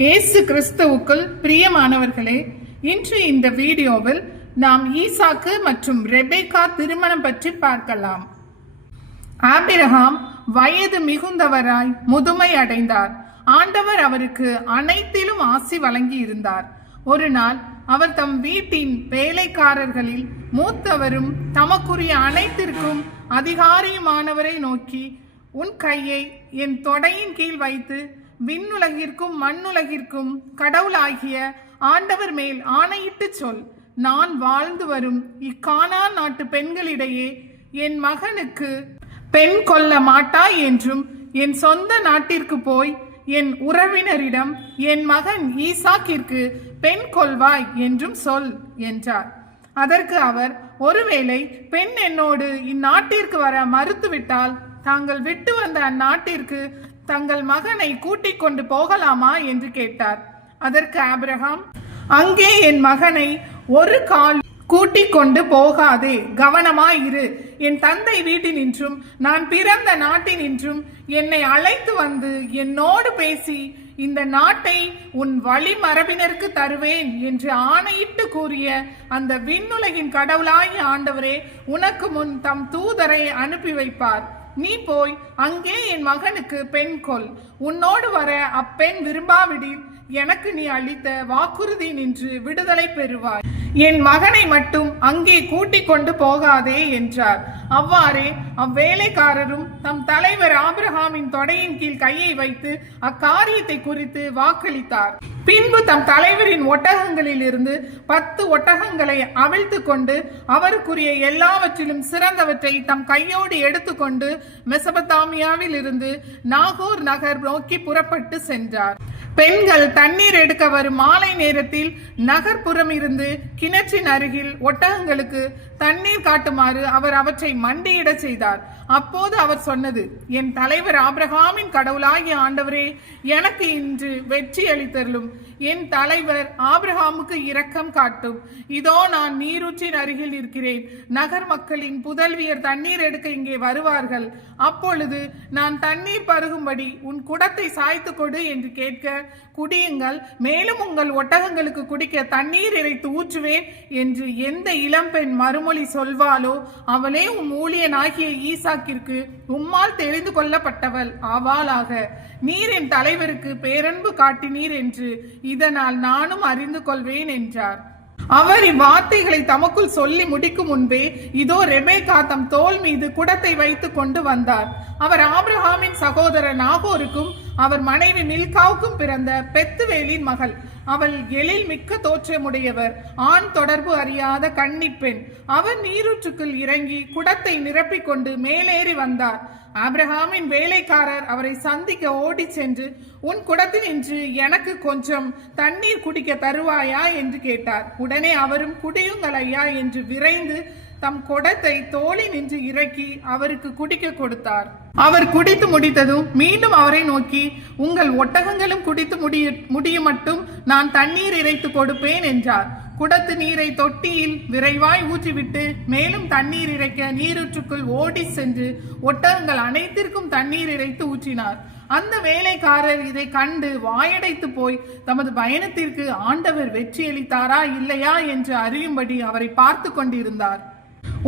இயேசு கிறிஸ்துவுக்குள் பிரியமானவர்களே, இன்று இந்த வீடியோவில் நாம் ஈசாக்கு மற்றும் ரெபேக்கா திருமணம் பற்றி பார்க்கலாம். ஆபிரகாம் வயது மிகுந்தவராய் முதுமை அடைந்தார். ஆண்டவர் அவருக்கு அனைத்திலும் ஆசி வழங்கி இருந்தார். ஒரு நாள் அவர் தம் வீட்டின் வேலைக்காரர்களில் மூத்தவரும் தமக்குரிய அனைத்திற்கும் அதிகாரியுமானவரை நோக்கி, உன் கையை என் தொடையின் கீழ் வைத்து விண்ணுலகிற்கும் மண்ணுலகிற்கும் கடவுளாகிய ஆண்டவர் மேல் ஆணையிட்டு சொல், நான் வாழ்ந்து வரும் இக்கானான் நாட்டு பெண்களிடையே என் மகனுக்கு பெண் கொள்ள மாட்டாய் என்றும், என் சொந்த நாட்டிற்கு போய் என் உறவினரிடம் என் மகன் ஈசாக்கிற்கு பெண் கொள்வாய் என்றும் சொல் என்றார். அதற்கு அவர், ஒருவேளை பெண் என்னோடு இந்நாட்டிற்கு வர மறுத்துவிட்டால் தாங்கள் விட்டு வந்த அந்நாட்டிற்கு தங்கள் மகனை கூட்டிக் கொண்டு போகலாமா என்று கேட்டார். அதற்கு ஆபிரகாம், அங்கே என் மகனை ஒரு கால் கூட்டிக் கொண்டு போகாதே, கவனமாயிரு. என் தந்தை வீட்டினின்றும் நான் பிறந்த நாட்டினின்றும் என்னை அழைத்து வந்து என்னோடு பேசி இந்த நாட்டை உன் வழிமரபினருக்கு தருவேன் என்று ஆணையிட்டு கூறிய அந்த விண்ணுலகின் கடவுளாகிய ஆண்டவரே உனக்கு முன் தம் தூதரை அனுப்பி வைப்பார். நீ போய் அங்கே என் மகனுக்கு பெண் கொள். உன்னோடு வர அப்பெண் விரும்பாவிடில் எனக்கு நீ அளித்த வாக்குறுதி நின்று விடுதலை பெறுவாய். என் மகனை மட்டும் அங்கே கூட்டிக் கொண்டு போகாதே என்றார். அவ்வாறே அவ்வேலைக்காரரும் தம் தலைவர் ஆபிரகாமின் தொடையின் கீழ் கையை வைத்து அக்காரியத்தை குறித்து வாக்களித்தார். பின்பு தம் தலைவரின் ஒட்டகங்களில் இருந்து 10 ஒட்டகங்களை அவிழ்த்து கொண்டு அவருக்குரிய எல்லாவற்றிலும் சிறந்தவற்றை தம் கையோடு எடுத்துக்கொண்டு மெசபத்தாமியாவில் இருந்து நாகோர் நகர் நோக்கி புறப்பட்டு சென்றார். பெண்கள் தண்ணீர் எடுக்க வரும் மாலை நேரத்தில் நகர்ப்புறம் இருந்து கிணற்றின் அருகில் ஒட்டகங்களுக்கு தண்ணீர் காட்டுமாறு அவர் அவற்றை மண்டியிட செய்தார். அப்போது அவர் சொன்னது, என் தலைவர் ஆபிரகாமின் கடவுளாகிய ஆண்டவரே, எனக்கு இன்று வெற்றி அளித்தருளும். என் தலைவர் ஆபிரகாமுக்கு இரக்கம் காட்டும். இதோ நான் நீரூற்றின் அருகில் இருக்கிறேன். நகர் மக்களின் புதல்வியர் தண்ணீர் எடுக்க இங்கே வருவார்கள். அப்பொழுது நான் தண்ணீர் பருகும்படி உன் குடத்தை சாய்த்து கொடு என்று கேட்க, குடியுங்கள், மேலும் உங்கள் ஒட்டகங்களுக்கு குடிக்க தண்ணீர் இறைத்து ஊற்றுவேன் என்று எந்த இளம்பெண் மறுமொழி சொல்வாளோ அவளே உம் ஊழியனாகிய ஈசாக்கிற்கு உம்மால் தெரிந்து கொள்ளப்பட்டவள் ஆவாளாக. நீர் என் தலைவருக்கு பேரன்பு காட்டினீர் என்று இதனால் நானும் அறிந்து கொள்வேன் என்றார். அவர் இவ்வார்த்தைகளை தமக்குள் சொல்லி முடிக்கும் முன்பே இதோ ரெபேக்கா தம் தோள் மீது குடத்தை வைத்து கொண்டு வந்தார். அவர் ஆபிரகாமின் சகோதரர் நாகோருக்கும் அவர் மனைவி மில்காவுக்கும் பிறந்த பெத்துவேலின் மகள். அவள் எழில் மிக்க தோற்றமுடையவர், ஆண் தொடர்பு அறியாத கன்னிப்பெண். அவர் நீரூற்றுக்குள் இறங்கி குடத்தை நிரப்பிக் கொண்டு மேலேறி வந்தார். ஆபிரகாமின் வேலைக்காரர் அவரை சந்திக்க ஓடி சென்று, உன் குடத்தில் இன்று எனக்கு கொஞ்சம் தண்ணீர் குடிக்க தருவாயா என்று கேட்டார். உடனே அவரும், குடியுங்கள் ஐயா என்று விரைந்து தம் குடத்தை தோளி நின்று இறக்கி அவருக்கு குடிக்க கொடுத்தார். அவர் குடித்து முடித்ததும் மீண்டும் அவரை நோக்கி, உங்கள் ஒட்டகங்களும் குடித்து முடியும் மட்டும் நான் தண்ணீர் இறைத்து கொடுப்பேன் என்றார். குடத்து நீரை தொட்டியில் விரைவாய் ஊற்றிவிட்டு மேலும் தண்ணீர் இறைக்க நீரூற்றுக்குள் ஓடி சென்று ஒட்டகங்கள் அனைத்திற்கும் தண்ணீர் இறைத்து ஊற்றினார். அந்த வேலைக்காரர் இதை கண்டு வாயடைத்து போய் தமது பயணத்திற்கு ஆண்டவர் வெற்றியளித்தாரா இல்லையா என்று அறியும்படி அவரை பார்த்து கொண்டிருந்தார்.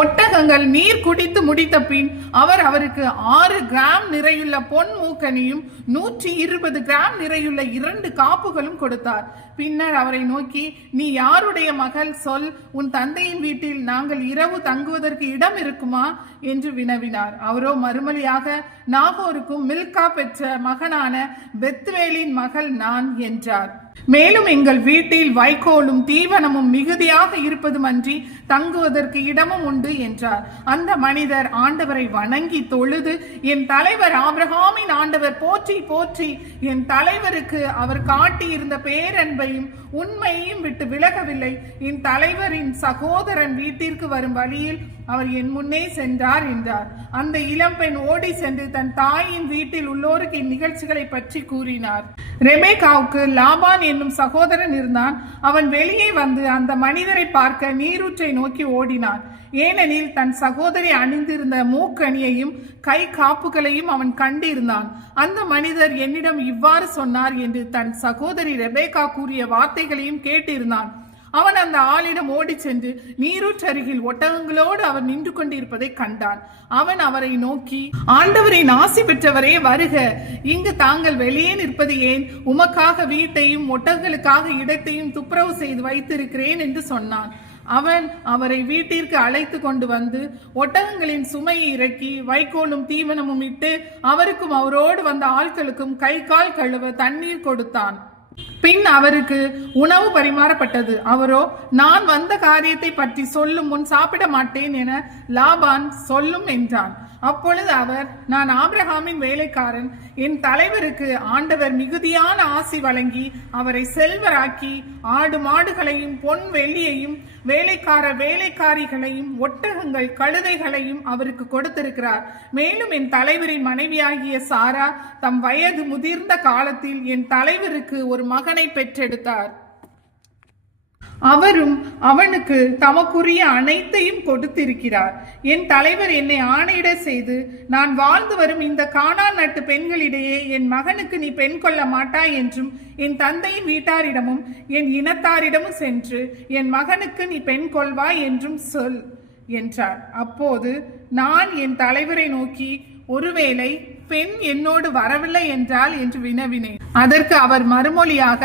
ஒட்டகங்கள் நீர் குடித்து முடித்த பின் அவர் அவருக்கு 6 கிராம் நிறையுள்ள பொன் மூக்கனியும் 120 கிராம் நிறையுள்ள 2 காப்புகளும் கொடுத்தார். பின்னர் அவரை நோக்கி, நீ யாருடைய மகள் சொல், உன் தந்தையின் வீட்டில் நாங்கள் இரவு தங்குவதற்கு இடம் இருக்குமா என்று வினவினார். அவரோ மறுமொழியாக, நாகோருக்கும் மில்கா பெற்ற மகனான பெத்துவேலின் மகள் நான் என்றார். மேலும் எங்கள் வீட்டில் வைக்கோலும் தீவனமும் மிகுதியாக இருப்பதுமன்றி தங்குவதற்கு இடமும் உண்டு என்றார். அந்த மனிதர் ஆண்டவரை வணங்கி தொழுது, என் தலைவர் ஆபிரகாமின் ஆண்டவர் போற்றி போற்றி, என் தலைவருக்கு அவர் காட்டியிருந்த பேரன்பையும் உண்மையையும் விட்டு விலகவில்லை. என் தலைவரின் சகோதரன் வீட்டிற்கு வரும் வழியில் அவர் என் முன்னே சென்றார் என்றார். அந்த இளம்பெண் ஓடி சென்று தன் தாயின் வீட்டில் உள்ளோருக்கு இந்நிகழ்ச்சிகளை பற்றி கூறினார். ரெபேக்காவுக்கு லாபான் என்னும் சகோதரன் இருந்தான். அவன் வெளியே வந்து அந்த மனிதரை பார்க்க நீரூற்றை நோக்கி ஓடினான். ஏனெனில் தன் சகோதரி அணிந்திருந்த மூக்கணியையும் கை காப்புகளையும் அவன் கண்டிருந்தான். அந்த மனிதர் என்னிடம் இவ்வாறு சொன்னார் என்று தன் சகோதரி ரெபேக்கா கூறிய வார்த்தைகளையும் கேட்டிருந்தான். அவன் அந்த ஆளிடம் ஓடி சென்று நீரூற்றருகில் ஒட்டகங்களோடு அவர் நின்று கொண்டிருப்பதை கண்டான். அவன் அவரை நோக்கி, ஆண்டவரின் ஆசி பெற்றவரே வருக, இங்கு தாங்கள் வெளியே நிற்பது ஏன்? உமக்காக வீட்டையும் ஒட்டகங்களுக்காக இடத்தையும் துப்புரவு செய்து வைத்திருக்கிறேன் என்று சொன்னான். அவன் அவரை வீட்டிற்கு அழைத்து கொண்டு வந்து ஒட்டகங்களின் சுமையை இறக்கி வைக்கோலும் தீவனமும் இட்டு அவருக்கும் அவரோடு வந்த ஆட்களுக்கும் கை கால் கழுவ தண்ணீர் கொடுத்தான். பின் அவருக்கு உணவு பரிமாறப்பட்டது. அவரோ, நான் வந்த காரியத்தை பற்றி சொல்லும் முன் சாப்பிட மாட்டேன் என லாபான் சொல்லும் என்றான். அப்பொழுது அவர், நான் ஆபிரகாமின் வேலைக்காரன், என் தலைவருக்கு ஆண்டவர் மிகுதியான ஆசி வழங்கி அவரை செல்வராக்கி ஆடு மாடுகளையும் பொன் வெள்ளியையும் வேலைக்காரிகளையும் ஒட்டகங்கள் கழுதைகளையும் அவருக்கு கொடுத்திருக்கிறார். மேலும் என் தலைவரின் மனைவியாகிய சாரா தம் வயது முதிர்ந்த காலத்தில் என் தலைவருக்கு ஒரு மகனை பெற்றெடுத்தார். அவரும் அவனுக்கு தமக்குரிய அனைத்தையும் கொடுத்திருக்கிறார். என் தலைவர் என்னை ஆணையிட செய்து, நான் வாழ்ந்து வரும் இந்த கானான் நாட்டு பெண்களிடையே என் மகனுக்கு நீ பெண் கொள்ள மாட்டாய் என்றும் என் தந்தையின் வீட்டாரிடமும் என் இனத்தாரிடமும் சென்று என் மகனுக்கு நீ பெண் கொள்வாய் என்றும் சொல் என்றார். அப்போது நான் என் தலைவரை நோக்கி, ஒருவேளை பெண் என்னோடு வரவில்லை என்றால் என்று வினவினேன். அதற்கு அவர் மறுமொழியாக,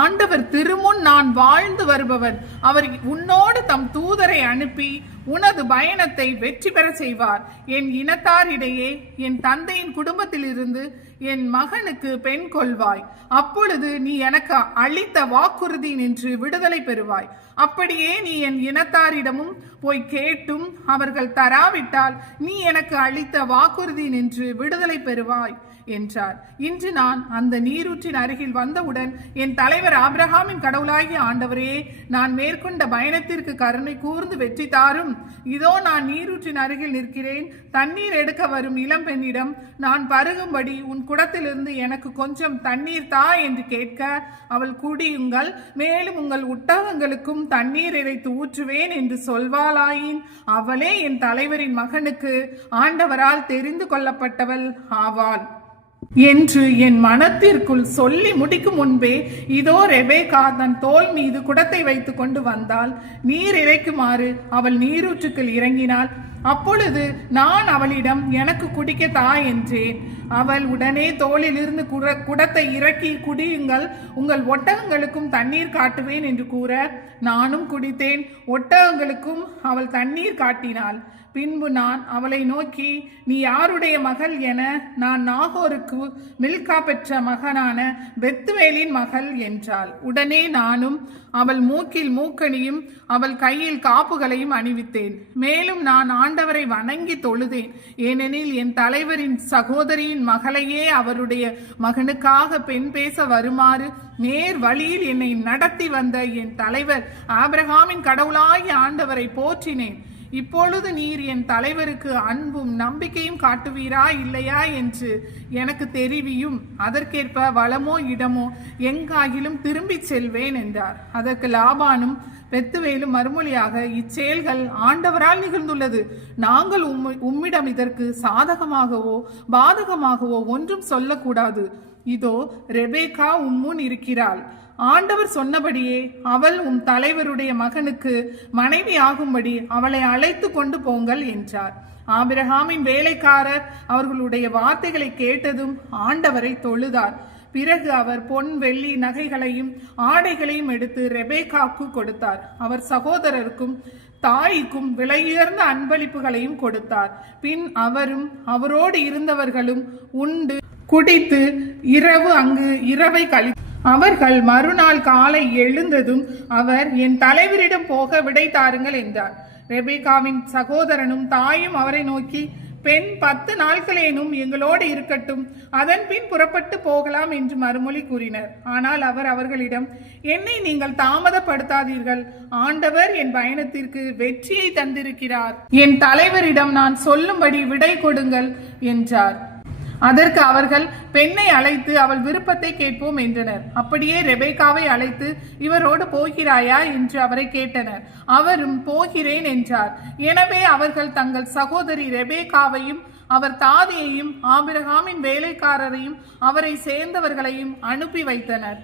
ஆண்டவர் திருமுன் நான் வாழ்ந்து வருபவன், அவர் உன்னோடு தம் தூதரை அனுப்பி உனது பயணத்தை வெற்றி பெற செய்வார். என் இனத்தாரிடையே என் தந்தையின் குடும்பத்திலிருந்து என் மகனுக்கு பெண் கொள்வாய். அப்பொழுது நீ எனக்கு அளித்த வாக்குறுதி நின்று விடுதலை பெறுவாய். அப்படியே நீ என் இனத்தாரிடமும் போய் கேட்டும் அவர்கள் தராவிட்டால் நீ எனக்கு அளித்த வாக்குறுதி நின்று விடுதலை பெறுவாய் என்றார். இன்று நான் அந்த நீரூற்றின் அருகில் வந்தவுடன் என் தலைவர் ஆபிரகாமின் கடவுளாகிய ஆண்டவரே, நான் மேற்கொண்ட பயணத்திற்கு கருணை கூர்ந்து வெற்றி தாரும். இதோ நான் நீரூற்றின் அருகில் நிற்கிறேன். தண்ணீர் எடுக்க வரும் இளம் பெண்ணிடம் நான் பருகும்படி உன் குடத்திலிருந்து எனக்கு கொஞ்சம் தண்ணீர் தா என்று கேட்க, அவள் குடியுங்கள், மேலும் உங்கள் ஒட்டகங்களுக்கும் தண்ணீர் இறைத்து ஊற்றுவேன் என்று சொல்வாளாயின் அவளே என் தலைவரின் மகனுக்கு ஆண்டவரால் தெரிந்து கொள்ளப்பட்டவள் ஆவாள் என்று என் மனத்திற்குள் சொல்லி முடிக்கும் முன்பே இதோ ரெபேக்கா தன் தோள் மீது குடத்தை வைத்துக் கொண்டு வந்தாள். நீர் இறைக்குமாறு அவள் நீரூற்றுக்குள் இறங்கினாள். அப்பொழுது நான் அவளிடம், எனக்கு குடிக்க தா என்றேன். அவள் உடனே தோளிலிருந்து குடத்தை இறக்கி, குடியுங்கள், உங்கள் ஒட்டகங்களுக்கும் தண்ணீர் காட்டுவேன் என்று கூற நானும் குடித்தேன். ஒட்டகங்களுக்கும் அவள் தண்ணீர் காட்டினாள். பின்பு நான் அவளை நோக்கி, நீ யாருடைய மகள் என, நான் நாகோருக்கு மில்கா பெற்ற மகனான பெத்துவேலின் மகள் என்றாள். உடனே நானும் அவள் மூக்கில் மூக்கணியும் அவள் கையில் காப்புகளையும் அணிவித்தேன். மேலும் நான் ஆண்டவரை வணங்கி தொழுதேன். ஏனெனில் என் தலைவரின் சகோதரியின் மகளையே அவருடைய மகனுக்காக பெண் பேச வருமாறு நேர் வழியில் என்னை நடத்தி வந்த என் தலைவர் ஆபிரகாமின் கடவுளாகிய ஆண்டவரை போற்றினேன். இப்பொழுது நீர் என் தலைவருக்கு அன்பும் நம்பிக்கையும் காட்டுவீரா இல்லையா என்று எனக்கு தெரிவியும். அதற்கேற்ப வளமோ இடமோ எங்காகிலும் திரும்பி செல்வேன் என்றார். அதற்கு லாபானும் பெத்துவேலும் மறுமொழியாக, இச்செயல்கள் ஆண்டவரால் நிகழ்ந்துள்ளது. நாங்கள் உம்மிடம் இதற்கு சாதகமாகவோ பாதகமாகவோ ஒன்றும் சொல்லக்கூடாது. இதோ ரெபேக்கா உம்முன் இருக்கிறாள். ஆண்டவர் சொன்னபடியே அவள் உம் தலைவருடைய மகனுக்கு மனைவி ஆகும்படி அவளை அழைத்து கொண்டு போங்கள் என்றார். ஆபிரகாமின் வேலைக்காரர் அவர்களுடைய வார்த்தைகளை கேட்டதும் ஆண்டவரை தொழுதார். பிறகு அவர் பொன் வெள்ளி நகைகளையும் ஆடைகளையும் எடுத்து ரெபேக்காவுக்கு கொடுத்தார். அவர் சகோதரருக்கும் தாய்க்கும் விலையுயர்ந்த அன்பளிப்புகளையும் கொடுத்தார். பின் அவரும் அவரோடு இருந்தவர்களும் உண்டு குடித்து அங்கு இரவை கழி அவர்கள் மறுநாள் காலை எழுந்ததும் அவர், என் தலைவரிடம் போக விடை தாருங்கள் என்றார். ரெபேக்காவின் சகோதரனும் தாயும் அவரை நோக்கி, பெண் 10 நாட்களேனும் எங்களோடு இருக்கட்டும், அதன் பின் புறப்பட்டு போகலாம் என்று மறுமொழி கூறினர். ஆனால் அவர் அவர்களிடம், என்னை நீங்கள் தாமதப்படுத்தாதீர்கள், ஆண்டவர் என் பயணத்திற்கு வெற்றியை தந்திருக்கிறார். என் தலைவரிடம் நான் சொல்லும்படி விடை கொடுங்கள் என்றார். அதற்கு அவர்கள் பெண்ணை அழைத்து அவள் விருப்பத்தை கேட்போம் என்றனர். அப்படியே ரெபேக்காவை அழைத்து இவரோடு போகிறாயா என்று அவரை கேட்டனர். அவரும் போகிறேன் என்றார். எனவே அவர்கள் தங்கள் சகோதரி ரெபேக்காவையும் அவர் தாதியையும் ஆபிரகாமின் வேலைக்காரரையும் அவரை சேர்ந்தவர்களையும் அனுப்பி வைத்தனர்.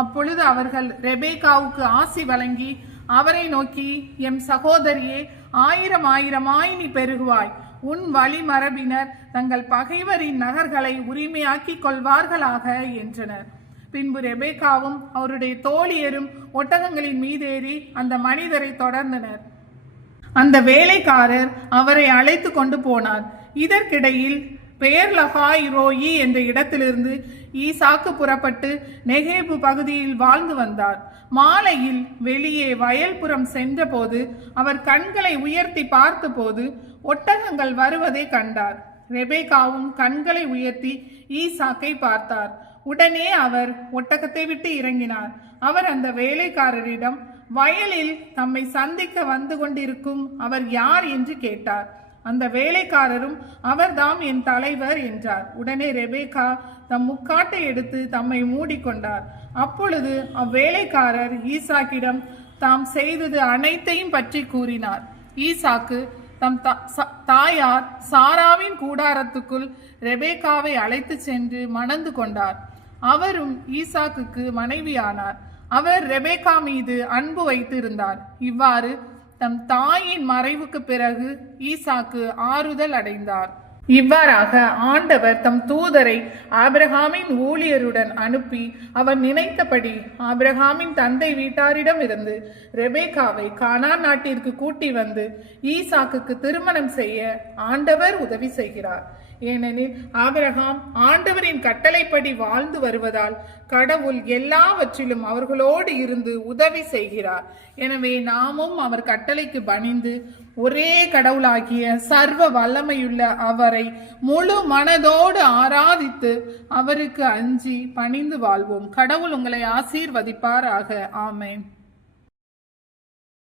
அப்பொழுது அவர்கள் ரெபேக்காவுக்கு ஆசி வழங்கி அவரை நோக்கி, எம் சகோதரியே, 1000 நீ பெருகுவாய். உன் வழிமரபினர் தங்கள் பகைவரின் நகர்களை உரிமையாக்கிக் கொள்வார்களாக என்றனர். பின்பு ரெபேக்காவும் அவருடைய தோழியரும் ஒட்டகங்களின் மீதேறி அந்த மனிதரை தொடர்ந்தனர். அந்த வேலைக்காரர் அவரை அழைத்து கொண்டு போனார். இதற்கிடையில் பெயர்லகாய் ரோயி என்ற இடத்திலிருந்து ஈசாக்கு புறப்பட்டு நெகேபு பகுதியில் வாழ்ந்து வந்தார். மாலையில் வெளியே வயல்புறம் சென்றபோது அவர் கண்களை உயர்த்தி பார்த்தபோது ஒட்டகங்கள் வருவதை கண்டார். ரெபேக்காவும் கண்களை உயர்த்தி ஈசாக்கை பார்த்தார். உடனே அவர் ஒட்டகத்தை விட்டு இறங்கினார். அவர் அந்த வேலைக்காரரிடம், வயலில் தம்மை சந்திக்க வந்து கொண்டிருக்கும் அவர் யார் என்று கேட்டார். அந்த வேலைக்காரரும், அவர்தாம் என் தலைவர் என்றார். உடனே ரெபேக்கா தம் முக்காட்டை எடுத்து தம்மை மூடிக்கொண்டார். அப்பொழுது அவ்வேலைக்காரர் ஈசாக்கிடம் தாம் செய்தது அனைத்தையும் பற்றி கூறினார். ஈசாக்கு தம் தாயார் சாராவின் கூடாரத்துக்குள் ரெபேக்காவை அழைத்து சென்று மணந்து கொண்டார். அவரும் ஈசாக்குக்கு மனைவியானார். அவர் ரெபேக்கா மீது அன்பு வைத்திருந்தார். இவ்வாறு தம் தாயின் மறைவுக்கு பிறகு ஈசாக்கு ஆறுதல் அடைந்தார். இவ்வாறாக ஆண்டவர் தம் தூதரை ஆபிரகாமின் ஊழியருடன் அனுப்பி அவர் நினைத்தபடி ஆபிரகாமின் தந்தை வீட்டாரிடம் இருந்து ரெபேக்காவை கானான் நாட்டிற்கு கூட்டி வந்து ஈசாக்குக்கு திருமணம் செய்ய ஆண்டவர் உதவி செய்கிறார். ஏனெனில் ஆபிரகாம் ஆண்டவரின் கட்டளைப்படி வாழ்ந்து வருவதால் கடவுள் எல்லாவற்றிலும் அவர்களோடு இருந்து உதவி செய்கிறார். எனவே நாமும் அவர் கட்டளைக்கு பணிந்து ஒரே கடவுளாகிய சர்வ வல்லமையுள்ள அவரை முழு மனதோடு ஆராதித்து அவருக்கு அஞ்சி பணிந்து வாழ்வோம். கடவுள் உங்களை ஆசீர்வதிப்பாராக. ஆமென்.